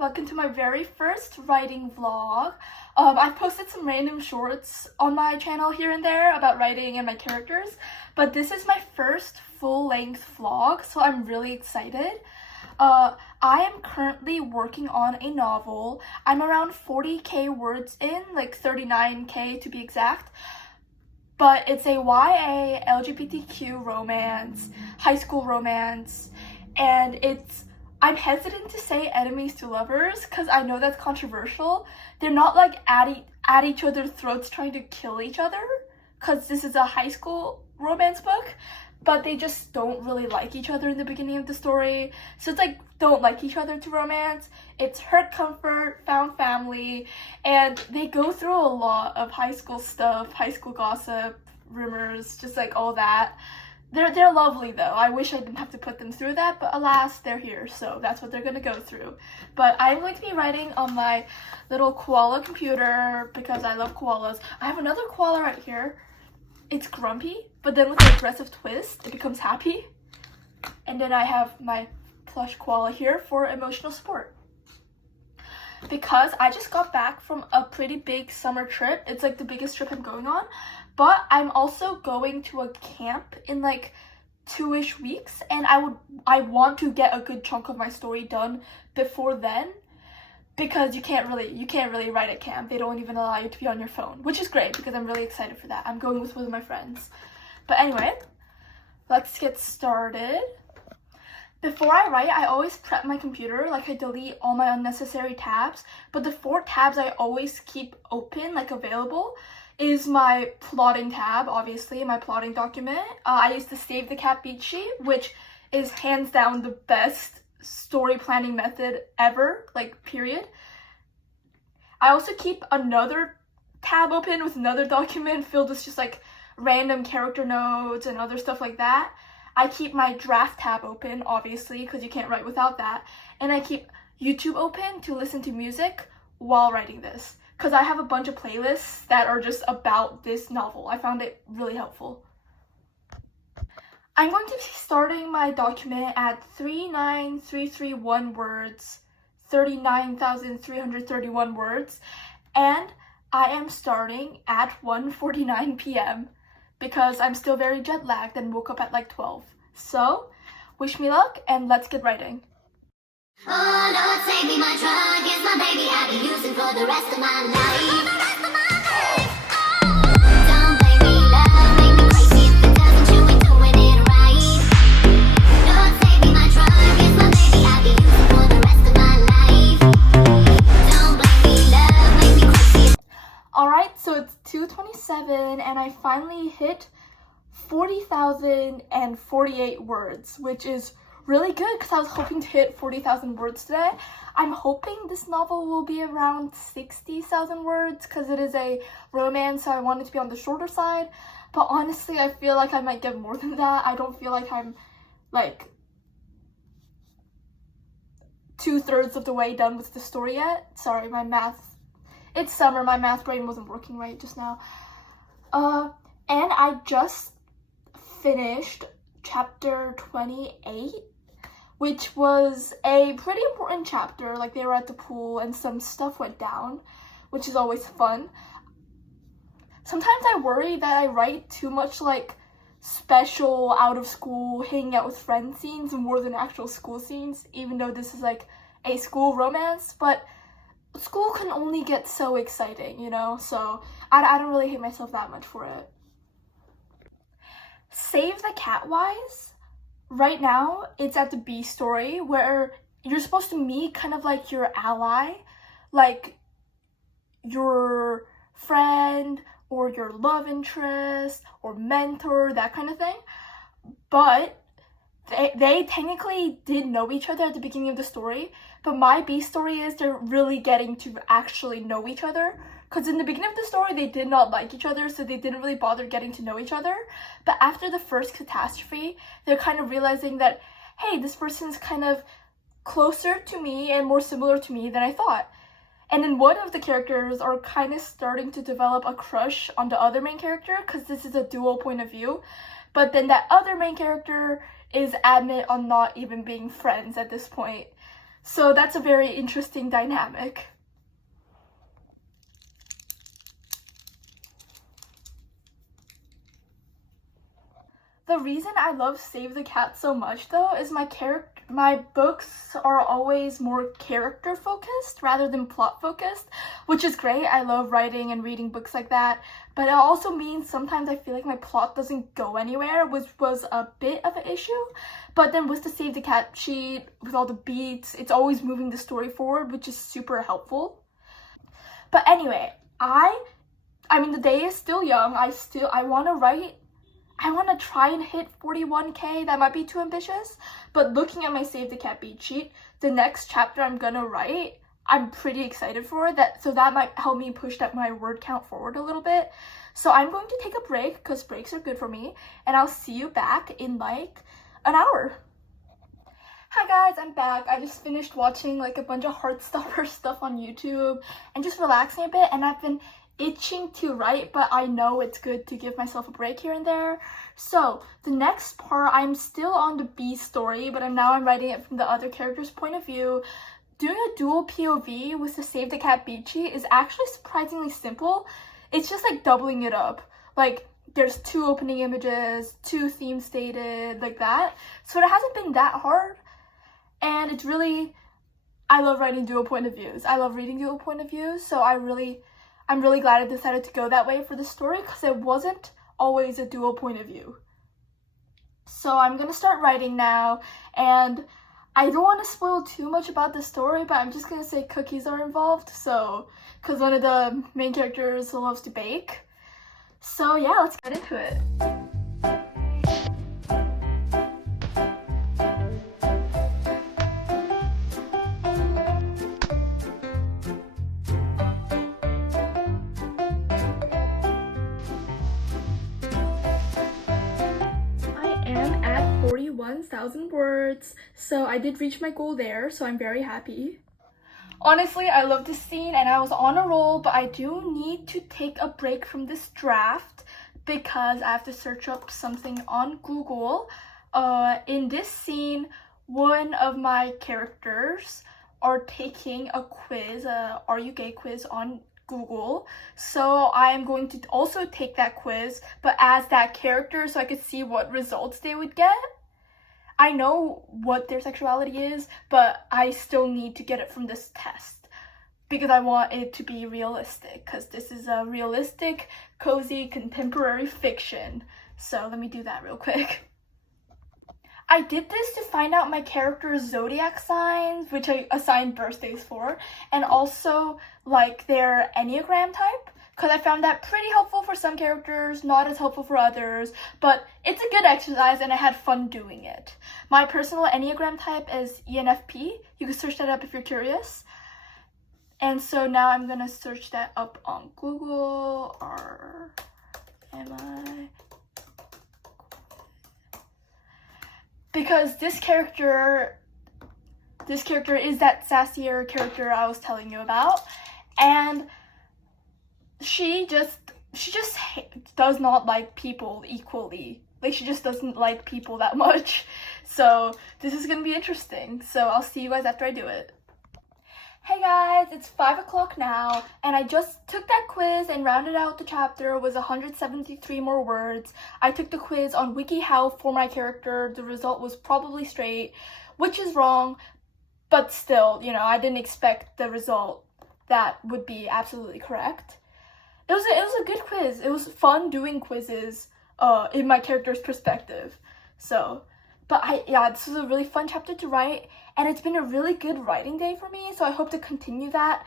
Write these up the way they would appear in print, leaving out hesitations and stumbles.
welcome to my very first writing vlog. I've posted some random shorts on my channel here and there about writing and my characters, but this is my first full-length vlog, so I'm really excited. I am currently working on a novel. I'm around 40k words in, like 39k to be exact. But it's a YA LGBTQ romance, high school romance, and I'm hesitant to say enemies to lovers because I know that's controversial. They're not like at each other's throats trying to kill each other because this is a high school romance book, but they just don't really like each other in the beginning of the story. So it's like don't like each other to romance. It's hurt, comfort, found family, and they go through a lot of high school stuff, high school gossip, rumors, just like all that. They're lovely though. I wish I didn't have to put them through that, but alas, they're here, so that's what they're gonna go through. But I'm going to be writing on my little koala computer because I love koalas. I have another koala right here. It's grumpy, but then with an aggressive twist, it becomes happy. And then I have my plush koala here for emotional support. Because I just got back from a pretty big summer trip. It's like the biggest trip I'm going on. But I'm also going to a camp in like 2-ish weeks, and I want to get a good chunk of my story done before then, because you can't really write at camp. They don't even allow you to be on your phone, which is great because I'm really excited for that. I'm going with one of my friends. But anyway, let's get started. Before I write, I always prep my computer, like I delete all my unnecessary tabs, but the 4 tabs I always keep open, like available, is my plotting tab, obviously, my plotting document. I used to save the cat beat sheet, which is hands down the best story planning method ever, like period. I also keep another tab open with another document filled with just like random character notes and other stuff like that. I keep my draft tab open, obviously, because you can't write without that. And I keep YouTube open to listen to music while writing this, because I have a bunch of playlists that are just about this novel. I found it really helpful. I'm going to be starting my document at 39331 words, 39,331 words, and I am starting at 1:49 p.m. because I'm still very jet lagged and woke up at like 12. So, wish me luck and let's get writing. Oh Lord, take me, my drug is my baby. I'll be using for the rest of my life. Don't blame me, love, make me crazy if it doesn't, you ain't doing it right. Lord, take me, my drug is my baby. I'll be using for the rest of my life. Don't blame me, love, make me crazy. Alright, so it's 2:27 and I finally hit 40,048 words, which is really good because I was hoping to hit 40,000 words today. I'm hoping this novel will be around 60,000 words because it is a romance, so I want it to be on the shorter side. But honestly, I feel like I might get more than that. I don't feel like I'm like 2/3 of the way done with the story yet. Sorry, my math. It's summer, my math brain wasn't working right just now. And I just finished chapter 28, which was a pretty important chapter. Like, they were at the pool and some stuff went down, which is always fun. Sometimes I worry that I write too much like special out of school hanging out with friends scenes more than actual school scenes, even though this is like a school romance, but school can only get so exciting, you know, so I don't really hate myself that much for it. Save the Cat wise, right now it's at the B story where you're supposed to meet kind of like your ally, like your friend or your love interest or mentor, that kind of thing. But they technically did know each other at the beginning of the story, but my B story is they're really getting to actually know each other, because in the beginning of the story they did not like each other, so they didn't really bother getting to know each other. But after the first catastrophe, they're kind of realizing that, hey, this person's kind of closer to me and more similar to me than I thought. And then one of the characters are kind of starting to develop a crush on the other main character, because this is a dual point of view. But then that other main character is adamant on not even being friends at this point. So that's a very interesting dynamic. The reason I love Save the Cat so much though is my books are always more character focused rather than plot focused, which is great. I love writing and reading books like that, but it also means sometimes I feel like my plot doesn't go anywhere, which was a bit of an issue. But then with the Save the Cat sheet, with all the beats, it's always moving the story forward, which is super helpful. But anyway, I mean the day is still young. I want to write. I want to try and hit 41K. That might be too ambitious, but looking at my Save the Cat beat sheet, the next chapter I'm gonna write, I'm pretty excited for that, so that might help me push that my word count forward a little bit. So I'm going to take a break because breaks are good for me, and I'll see you back in like an hour. Hi guys, I'm back. I just finished watching like a bunch of Heartstopper stuff on YouTube and just relaxing a bit, and I've been itching to write, but I know it's good to give myself a break here and there. So the next part, I'm still on the B story, but I'm writing it from the other character's point of view. Doing a dual POV with the Save the Cat beat sheet is actually surprisingly simple. It's just like doubling it up. Like there's 2 opening images, 2 themes stated, like that. So it hasn't been that hard, and it's really, I love writing dual point of views. I love reading dual point of views, so I'm really glad I decided to go that way for the story because it wasn't always a dual point of view. So I'm gonna start writing now, and I don't want to spoil too much about the story, but I'm just gonna say cookies are involved, so, because one of the main characters loves to bake. So yeah, let's get into it. Am at 41,000 words, so I did reach my goal there, so I'm very happy. Honestly, I love this scene and I was on a roll, but I do need to take a break from this draft because I have to search up something on Google. In this scene, one of my characters are taking a quiz, Are You Gay quiz on Google, so I am going to also take that quiz, but as that character, so I could see what results they would get. I know what their sexuality is, but I still need to get it from this test because I want it to be realistic, because this is a realistic, cozy, contemporary fiction. So let me do that real quick. I did this to find out my character's zodiac signs, which I assigned birthdays for, and also like their Enneagram type, because I found that pretty helpful for some characters, not as helpful for others, but it's a good exercise and I had fun doing it. My personal Enneagram type is ENFP. You can search that up if you're curious. And so now I'm gonna search that up on Google, or am I? Because this character is that sassier character I was telling you about, and she just does not like people equally. Like, she just doesn't like people that much. So this is gonna be interesting. So I'll see you guys after I do it. Hey guys, it's 5 o'clock now, and I just took that quiz and rounded out the chapter with 173 more words. I took the quiz on WikiHow for my character. The result was probably straight, which is wrong, but still, you know, I didn't expect the result that would be absolutely correct. It was a good quiz. It was fun doing quizzes in my character's perspective. So, but this was a really fun chapter to write, and it's been a really good writing day for me, so I hope to continue that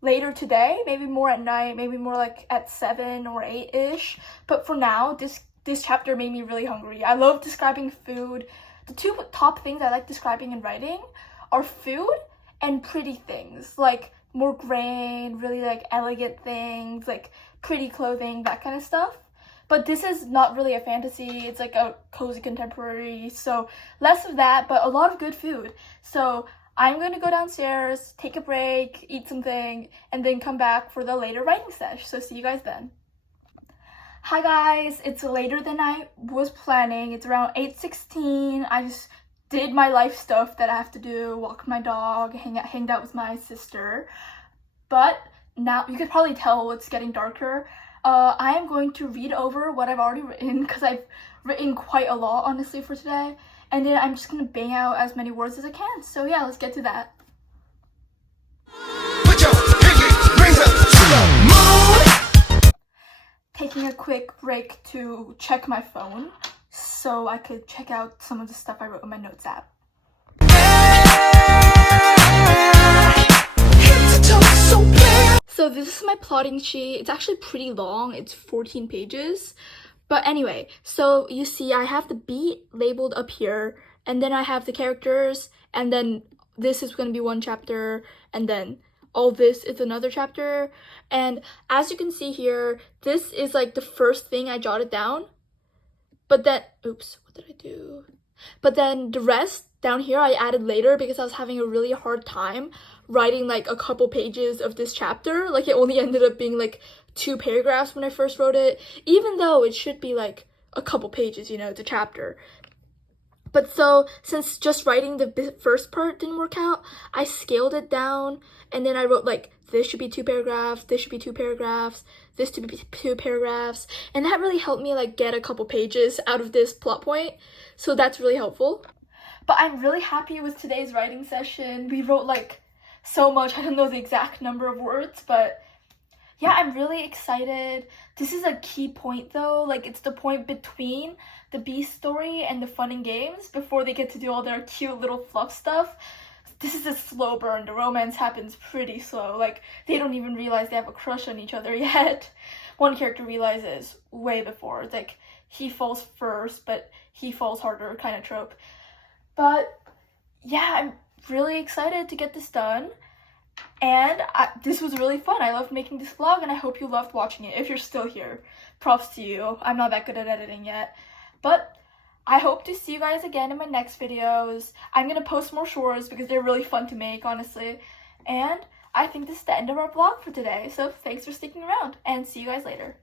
later today, maybe more at night, maybe more like at 7 or 8-ish. But for now, this chapter made me really hungry. I love describing food. The 2 top things I like describing in writing are food and pretty things, like more grain, really like elegant things, like pretty clothing, that kind of stuff. But this is not really a fantasy, it's like a cozy contemporary, so less of that, but a lot of good food. So I'm going to go downstairs, take a break, eat something, and then come back for the later writing sesh. So see you guys then. Hi guys, it's later than I was planning. It's around 8:16. I just did my life stuff that I have to do, walk my dog, hanged out with my sister. But now you could probably tell it's getting darker. I am going to read over what I've already written because I've written quite a lot, honestly, for today. And then I'm just gonna bang out as many words as I can. So yeah, let's get to that. Put your pinky rings up to the moon. Taking a quick break to check my phone so I could check out some of the stuff I wrote in my notes app. So this is my plotting sheet. It's actually pretty long. It's 14 pages. But anyway, so you see I have the beat labeled up here, and then I have the characters, and then this is going to be one chapter, and then all this is another chapter. And as you can see here, this is like the first thing I jotted down. But then, oops, what did I do? But then the rest down here I added later because I was having a really hard time writing like a couple pages of this chapter. Like it only ended up being like 2 paragraphs when I first wrote it, even though it should be like a couple pages, you know, it's a chapter. But so since just writing the first part didn't work out, I scaled it down, and then I wrote like this should be 2 paragraphs, this should be 2 paragraphs, this to be 2 paragraphs, and that really helped me like get a couple pages out of this plot point. So that's really helpful. But I'm really happy with today's writing session. We wrote like so much. I don't know the exact number of words, but yeah, I'm really excited. This is a key point though. Like it's the point between the Beast story and the fun and games before they get to do all their cute little fluff stuff. This is a slow burn. The romance happens pretty slow. Like they don't even realize they have a crush on each other yet. One character realizes way before. It's like he falls first, but he falls harder kind of trope. But yeah, I'm really excited to get this done. And this was really fun. I loved making this vlog, and I hope you loved watching it. If you're still here, props to you. I'm not that good at editing yet. But I hope to see you guys again in my next videos. I'm going to post more shorts because they're really fun to make, honestly. And I think this is the end of our vlog for today. So thanks for sticking around, and see you guys later.